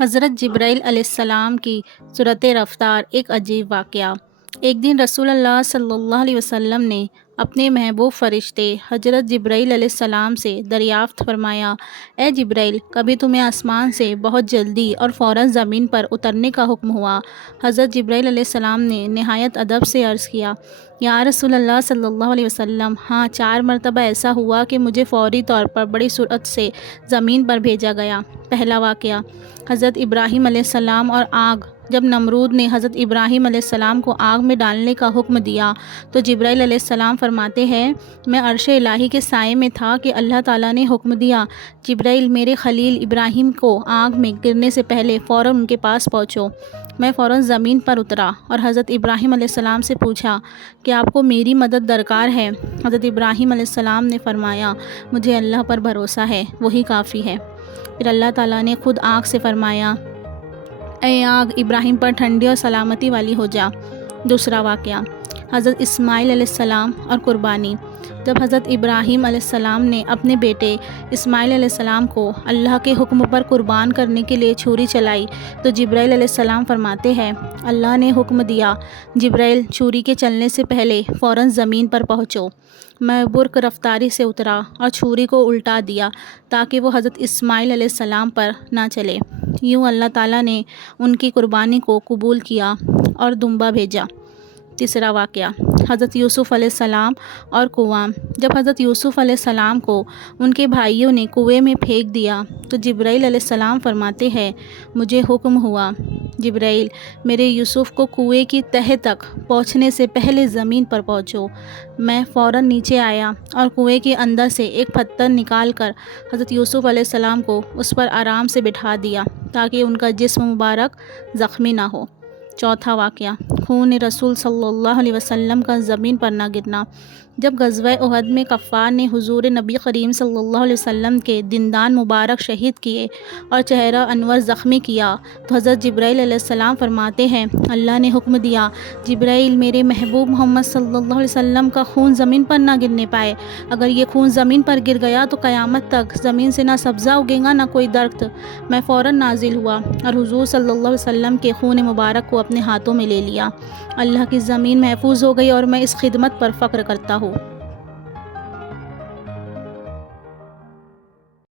حضرت جبرائیل علیہ السلام کی سرعت رفتار ایک عجیب واقعہ۔ ایک دن رسول اللہ صلی اللہ علیہ وسلم نے اپنے محبوب فرشتے حضرت جبرائیل علیہ السلام سے دریافت فرمایا، اے جبرائیل، کبھی تمہیں آسمان سے بہت جلدی اور فوراً زمین پر اترنے کا حکم ہوا؟ حضرت جبرائیل علیہ السلام نے نہایت ادب سے عرض کیا، یا رسول اللہ صلی اللہ علیہ وسلم، ہاں، 4 مرتبہ ایسا ہوا کہ مجھے فوری طور پر بڑی سرعت سے زمین پر بھیجا گیا۔ پہلا واقعہ، حضرت ابراہیم علیہ السلام اور آگ۔ جب نمرود نے حضرت ابراہیم علیہ السلام کو آگ میں ڈالنے کا حکم دیا تو جبرائیل علیہ السلام فرماتے ہیں، میں عرش الہی کے سائے میں تھا کہ اللہ تعالیٰ نے حکم دیا، جبرائیل، میرے خلیل ابراہیم کو آگ میں گرنے سے پہلے فوراً ان کے پاس پہنچو۔ میں فوراً زمین پر اترا اور حضرت ابراہیم علیہ السلام سے پوچھا کہ آپ کو میری مدد درکار ہے؟ حضرت ابراہیم علیہ السلام نے فرمایا، مجھے اللہ پر بھروسہ ہے، وہی کافی ہے۔ پھر اللہ تعالیٰ نے خود آگ سے فرمایا، اے آگ، ابراہیم پر ٹھنڈی اور سلامتی والی ہو جا۔ دوسرا واقعہ، حضرت اسماعیل علیہ السلام اور قربانی۔ جب حضرت ابراہیم علیہ السلام نے اپنے بیٹے اسماعیل علیہ السلام کو اللہ کے حکم پر قربان کرنے کے لیے چھری چلائی تو جبرائیل علیہ السلام فرماتے ہیں، اللہ نے حکم دیا، جبرائیل، چھری کے چلنے سے پہلے فوراً زمین پر پہنچو۔ میں برق رفتاری سے اترا اور چھری کو الٹا دیا تاکہ وہ حضرت اسماعیل علیہ السلام پر نہ چلے۔ یوں اللہ تعالیٰ نے ان کی قربانی کو قبول کیا اور دمبا بھیجا۔ تیسرا واقعہ، حضرت یوسف علیہ السلام اور کنواں۔ جب حضرت یوسف علیہ السلام کو ان کے بھائیوں نے کنویں میں پھینک دیا تو جبرائیل علیہ السلام فرماتے ہیں، مجھے حکم ہوا، جبرائیل، میرے یوسف کو کنویں کی تہہ تک پہنچنے سے پہلے زمین پر پہنچو۔ میں فوراً نیچے آیا اور کنویں کے اندر سے ایک پتھر نکال کر حضرت یوسف علیہ السلام کو اس پر آرام سے بٹھا دیا تاکہ ان کا جسم مبارک زخمی نہ ہو۔ چوتھا واقعہ، خون رسول صلی اللہ علیہ وسلم کا زمین پر نہ گرنا۔ جب غزوہ احد میں کفار نے حضور نبی کریم صلی اللہ علیہ وسلم کے دندان مبارک شہید کیے اور چہرہ انور زخمی کیا تو حضرت جبرائیل علیہ السلام فرماتے ہیں، اللہ نے حکم دیا، جبرائیل، میرے محبوب محمد صلی اللہ علیہ وسلم کا خون زمین پر نہ گرنے پائے۔ اگر یہ خون زمین پر گر گیا تو قیامت تک زمین سے نہ سبزہ اگے گا نہ کوئی درخت۔ میں فوراً نازل ہوا اور حضور صلی اللہ علیہ وسلم کے خون مبارک کو اپنے ہاتھوں میں لے لیا۔ اللہ کی زمین محفوظ ہو گئی اور میں اس خدمت پر فخر کرتا ہوں۔